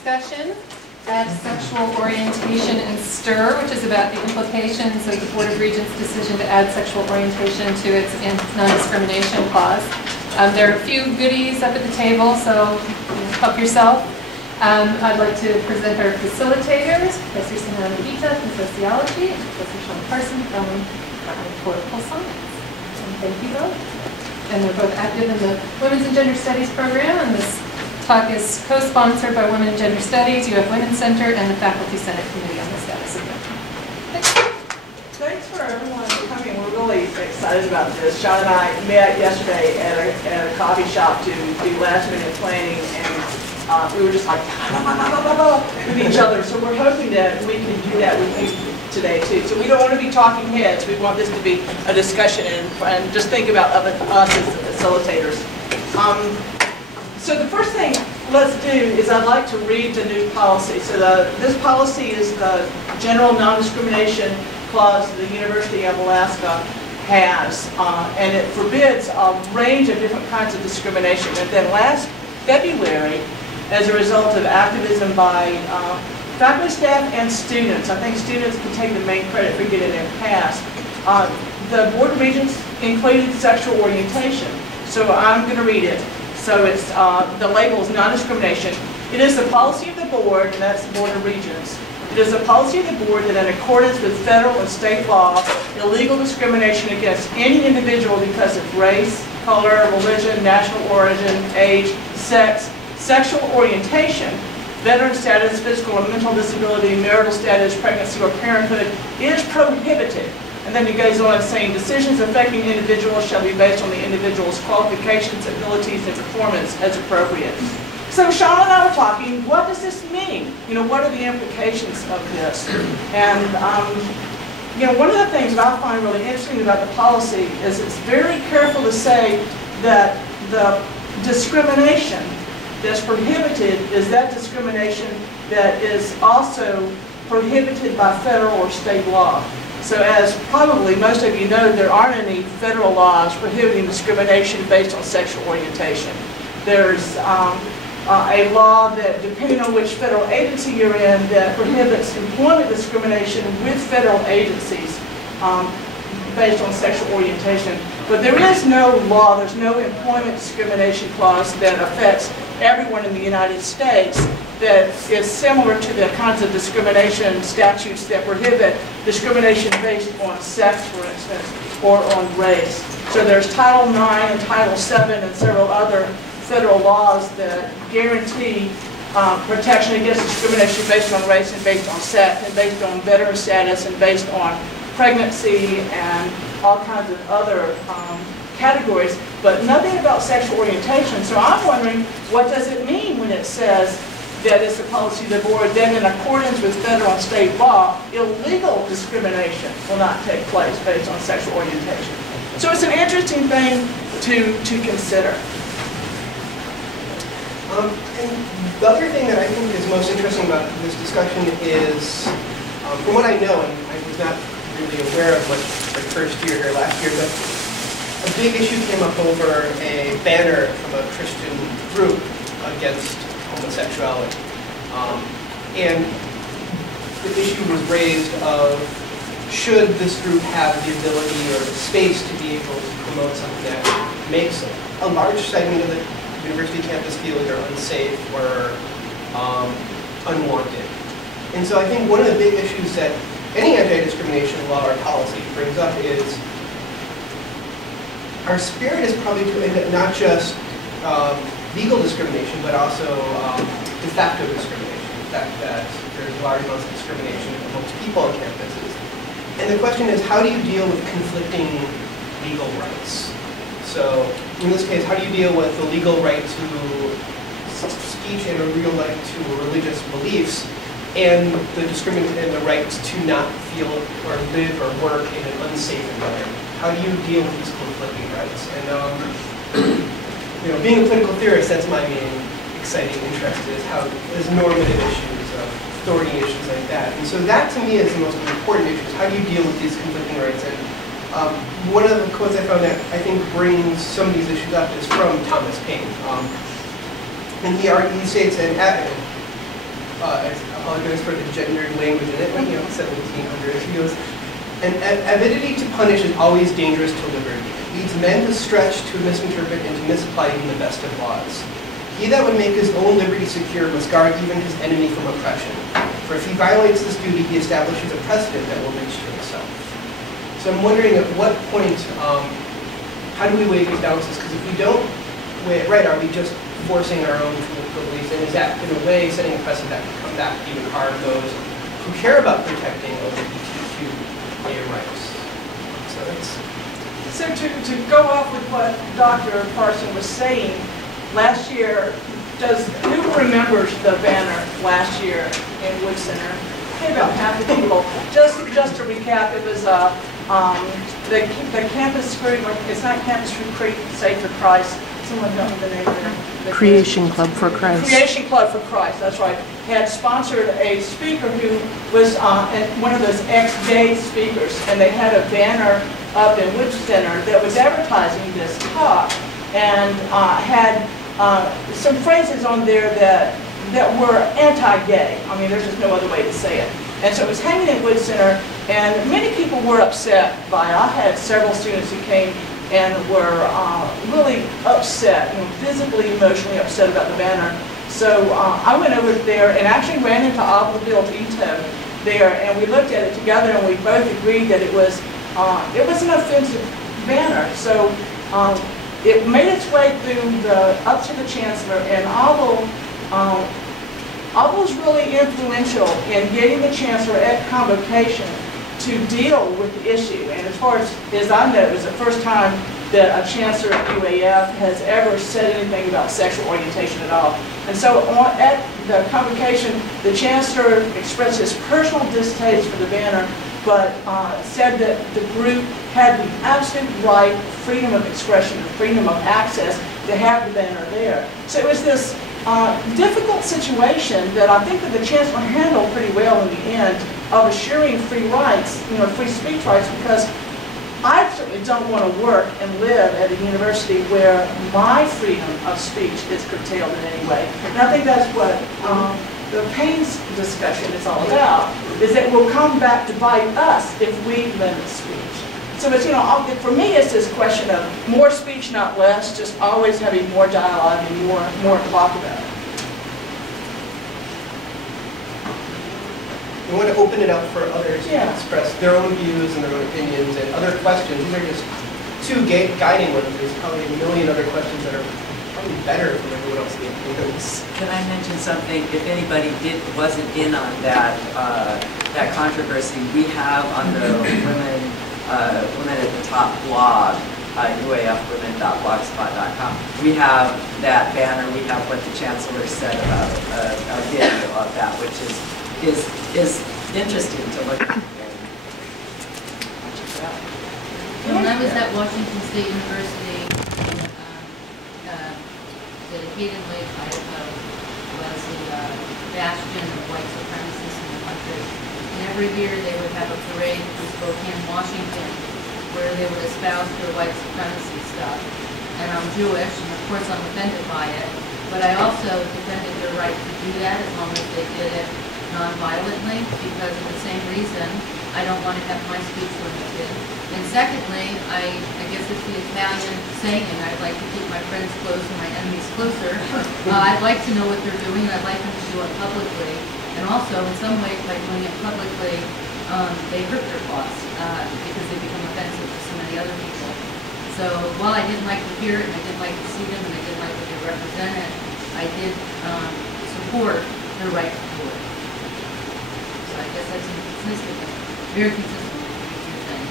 discussion, Add Sexual Orientation and STIR, which is about the implications of the Board of Regents' decision to add sexual orientation to its non-discrimination clause. There are a few goodies up at the table, so help yourself. I'd like to present our facilitators, Professor Simona Gita from Sociology and Professor Sean Carson from Political Science. And thank you both. And they're both active in the Women's and Gender Studies program, and this talk is co-sponsored by Women and Gender Studies, UF Women's Center, and the Faculty Senate Committee on the Status of Women. Thanks for everyone coming. We're really excited about this. Sean and I met yesterday at a coffee shop to do last minute planning, and we were just like with each other. So we're hoping that we can do that with you today too. So we don't want to be talking heads. We want this to be a discussion and just think about us as the facilitators. So the first thing let's do is I'd like to read the new policy. So this policy is the general non-discrimination clause the University of Alaska has, and it forbids a range of different kinds of discrimination. And then last February, as a result of activism by faculty, staff, and students, I think students can take the main credit for getting it passed, the Board of Regents included sexual orientation. So I'm going to read it. So it's, the label is non-discrimination. It is the policy of the board, and that's the Board of Regents. It is the policy of the board that in accordance with federal and state law, illegal discrimination against any individual because of race, color, religion, national origin, age, sex, sexual orientation, veteran status, physical or mental disability, marital status, pregnancy, or parenthood is prohibited. And then he goes on saying, decisions affecting individuals shall be based on the individual's qualifications, abilities, and performance as appropriate. So Sean and I were talking, what does this mean? You know, what are the implications of this? And, you know, one of the things that I find really interesting about the policy is it's very careful to say that the discrimination that's prohibited is that discrimination that is also prohibited by federal or state law. So as probably most of you know, there aren't any federal laws prohibiting discrimination based on sexual orientation. There's a law that, depending on which federal agency you're in, that prohibits employment discrimination with federal agencies based on sexual orientation. But there is no law, there's no employment discrimination clause that affects everyone in the United States that is similar to the kinds of discrimination statutes that prohibit discrimination based on sex, for instance, or on race. So there's Title IX and Title VII and several other federal laws that guarantee protection against discrimination based on race and based on sex and based on veteran status and based on pregnancy and all kinds of other categories, but nothing about sexual orientation. So I'm wondering, what does it mean when it says that it's the policy of the board, then in accordance with federal and state law, illegal discrimination will not take place based on sexual orientation. So it's an interesting thing to consider. And the other thing that I think is most interesting about this discussion is, from what I know, and I was not really aware of much the first year here last year, but a big issue came up over a banner from a Christian group against homosexuality. And the issue was raised of, should this group have the ability or the space to be able to promote something that makes a large segment of the university campus feel either unsafe or unwanted. And so I think one of the big issues that any anti-discrimination law or policy brings up is our spirit is probably to end up not just legal discrimination, but also de facto discrimination. The fact that there's large amounts of discrimination amongst people on campuses. And the question is, how do you deal with conflicting legal rights? So in this case, how do you deal with the legal right to speech and a real right to religious beliefs, and the right to not feel or live or work in an unsafe environment? How do you deal with these conflicting rights? And you know, being a political theorist, that's my main exciting interest, is normative issues, authority issues like that. And so that to me is the most important issue, is how do you deal with these conflicting rights? And one of the quotes I found that I think brings some of these issues up is from Thomas Paine. And he states, and I apologize for the gendered language in it, but 1700s, he goes, "An avidity to punish is always dangerous to liberty. It leads men to stretch, to misinterpret, and to misapply even the best of laws. He that would make his own liberty secure must guard even his enemy from oppression. For if he violates this duty, he establishes a precedent that will reach to himself." So I'm wondering at what point, how do we weigh these balances? Because if we don't weigh it right, are we just forcing our own political beliefs? And is that, in a way, setting a precedent that can come back to even harm those who care about protecting LGBTQA rights? So that's... So to go off with what Dr. Parson was saying, last year, who remembers the banner last year in Wood Center? Maybe about half the people. Just to recap, it was the campus group, it's not Campus Recruit Save for Christ. Someone know the name of it? Creation Club for Christ. Creation Club for Christ, that's right. Had sponsored a speaker who was one of those ex-gay speakers, and they had a banner up in Wood Center that was advertising this talk, and had some phrases on there that were anti-gay. I mean, there's just no other way to say it. And so it was hanging in Wood Center, and many people were upset by it. I had several students who came and were really upset, visibly, emotionally upset about the banner. So I went over there and actually ran into Automobile Veto there, and we looked at it together, and we both agreed that it was an offensive banner. So it made its way through up to the chancellor, and Abel was really influential in getting the chancellor at convocation to deal with the issue. And as far as I know, it was the first time that a chancellor at UAF has ever said anything about sexual orientation at all. And so at the convocation, the chancellor expressed his personal distaste for the banner, but said that the group had the absolute right, freedom of expression, and freedom of access to have the banner there. So it was this difficult situation that I think that the chancellor handled pretty well in the end of assuring free rights, free speech rights, because I certainly don't want to work and live at a university where my freedom of speech is curtailed in any way. And I think that's what the Payne's discussion is all about, is that it will come back to bite us if we limit speech. So it's, for me, it's this question of more speech, not less, just always having more dialogue and more talk about it. We want to open it up for others to express their own views and their own opinions and other questions. These are just two guiding ones. There's probably a million other questions that are probably better from everyone else in the opinions. Can I mention something? If anybody wasn't in on that controversy, we have on the Women at the Top blog, uafwomen.blogspot.com. We have that banner. We have what the chancellor said about a video of that, which is interesting to look at. When I was at Washington State University, the Hayden Lake Idaho was the bastion of white supremacists in the country. And every year they would have a parade through Spokane, Washington, where they would espouse their white supremacy stuff. And I'm Jewish, and of course I'm offended by it. But I also defended their right to do that as long as they did it non-violently, because of the same reason I don't want to have my speech limited. And secondly, I guess it's the Italian saying, I'd like to keep my friends close and my enemies closer. I'd like to know what they're doing, and I'd like them to do it publicly. And also, in some ways, by doing it publicly, they hurt their cause, because they become offensive to so many other people. So while I didn't like to hear it, and I didn't like to see them, and I didn't like what they represented, I did support their right to do it. I guess that's inconsistent, very consistent with what you're saying.